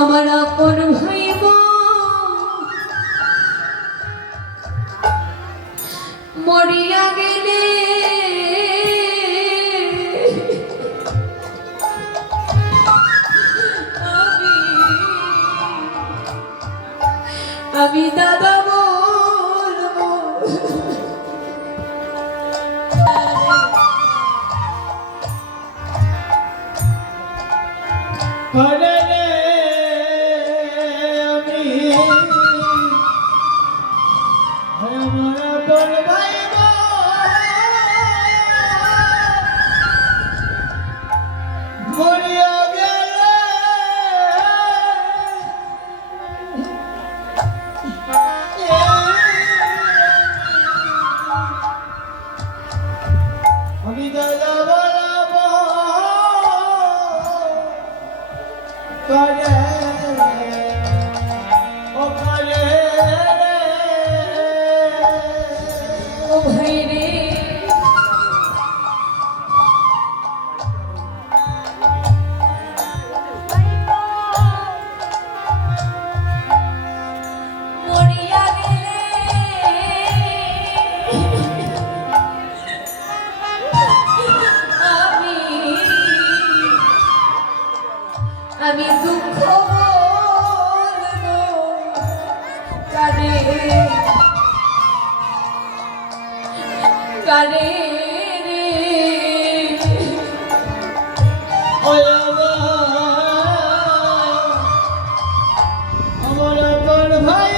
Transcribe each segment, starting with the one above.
আমার আপন হইব মরিয়া গেলে আমি দাদা বলবো আমি দাদা বলবো করে ও করে ও ভাই রে মরিয়া গেলে আমি দুঃখ বলবো কারে কারে রে আমার আপন ভাই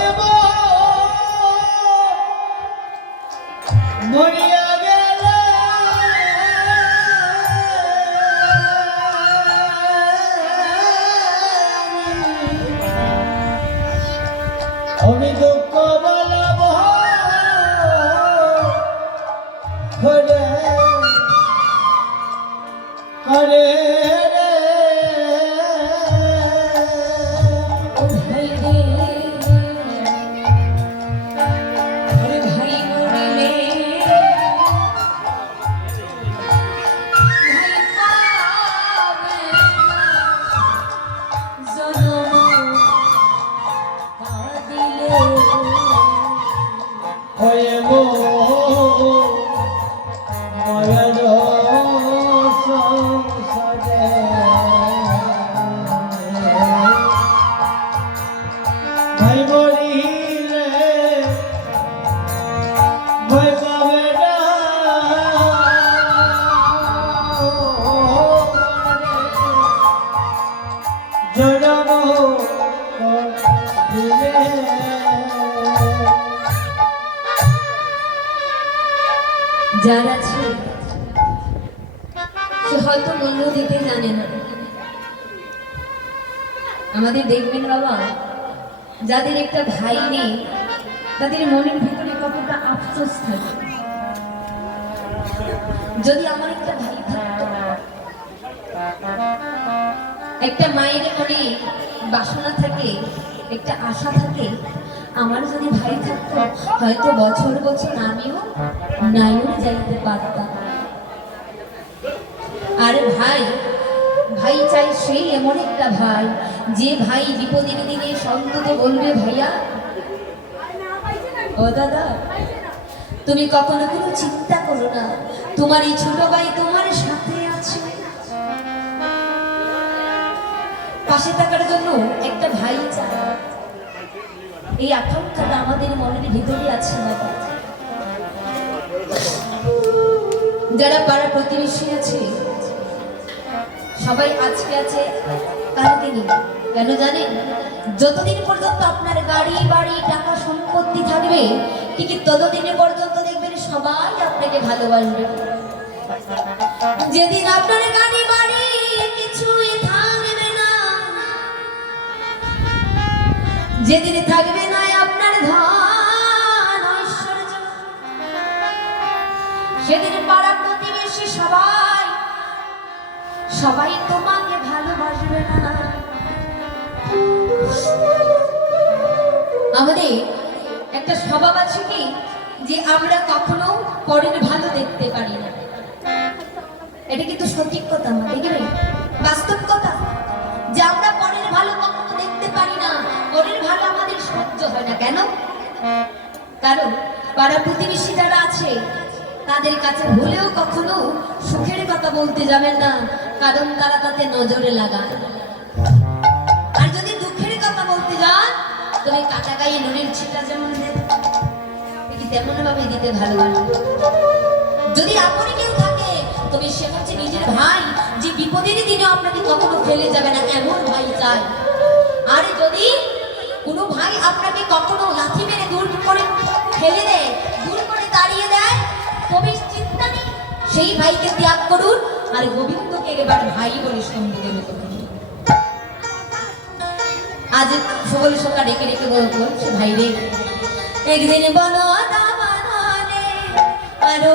মরিয়া গেলে আমি দুঃখ বলবো করে করে ও ভাই রে ওরে ভাই মরিলে ভাই পাবে না জনম কাঁদিলে হয়ে গো মায়ের সংসারে ভাই মরিলে ভয় পাবে না জনম দিলে যার আছে সে হয়তো মূল্য দিতে জানে না। আমাদের দেখবেন বাবা, যাদের একটা ভাই নেই তাদের মনের ভিতরে কতটা আফসোস থাকে। যদি আমার একটা ভাই থাকতো, একটা মায়ের মনে বাসনা থাকে, একটা আশা থাকে, আমার যদি ভাই থাকতো হয়তো বছর বছর আমিও নাইও যাইতে পারতাম। আর ভাই ভাই চাই সেই এমন একটা ভাই যে ভাই বিপদের দিনে সন্ততে বলবে, ভাইয়া ও দাদা তুমি কখনো কোনো চিন্তা করো না, তোমার এই ছোট ভাই তোমার সাথে আছে। পাশে থাকার জন্য একটা ভাই চায়, এই আকাঙ্ক্ষাটা আমাদের মনের ভিতরে আছে না? যারা পাড়া প্রতিবেশী আছে সবাই আজকে আছে কালকে নেই। কেন জানেন? যতদিন পর্যন্ত আপনার গাড়ি বাড়ি টাকা সম্পত্তি থাকবে ঠিক ততদিন পর্যন্ত দেখবেন সবাই আপনাকে ভালোবাসবে। যেদিন আপনার গাড়ি বাড়ি কিছুই থাকবে না, যেদিন থাকবে না আপনার ধন ঐশ্বর্য, সেদিন পাড়া প্রতিবেশী সবাই সবাই তোমাকে ভালোবাসবে না। আমাদের একটা স্বভাব আছে কি, যে আমরা কখনো পরের ভালো দেখতে পারি না। এটা কিন্তু সঠিক কথা না, দেখবেন বাস্তব কথা, যে আমরা পরের ভালো কখনো দেখতে কেন? কারণ পাড়া প্রতিবেশী যারা আছে তাদের কাছে ভুলেও কখনো সুখের কথা বলতে যাবেন না, কারণ তারা তাতে নজরে লাগায়। আর যদি দুঃখের কথা বলতে যান, তবে কাটা গায়ে নুনের ছিটা যেমন দেন, কি তেমন ভাবে দিতে ভালোবাসবে। যদি আপনি কেউ থাকে, তবে সে হচ্ছে নিজের ভাই, যে বিপদের দিনে আপনাকে কখনো ফেলে যাবে না, এমন ভাই চাই। আর যদি কোনো ভাই আপনাকে কখনো লাথি মেরে দূর করে ফেলে দেয়, দূর করে তাড়িয়ে দেয়, তবে চিন্তা নেই, সেই ভাইকে ত্যাগ করুন আর গোবিন্দকে এবার ভাই বলে সম্বোধন করুন। আজ সকল সকাল ডেকে ডেকে বলছে ভাই রে, একদিন বলো না বানালে আরো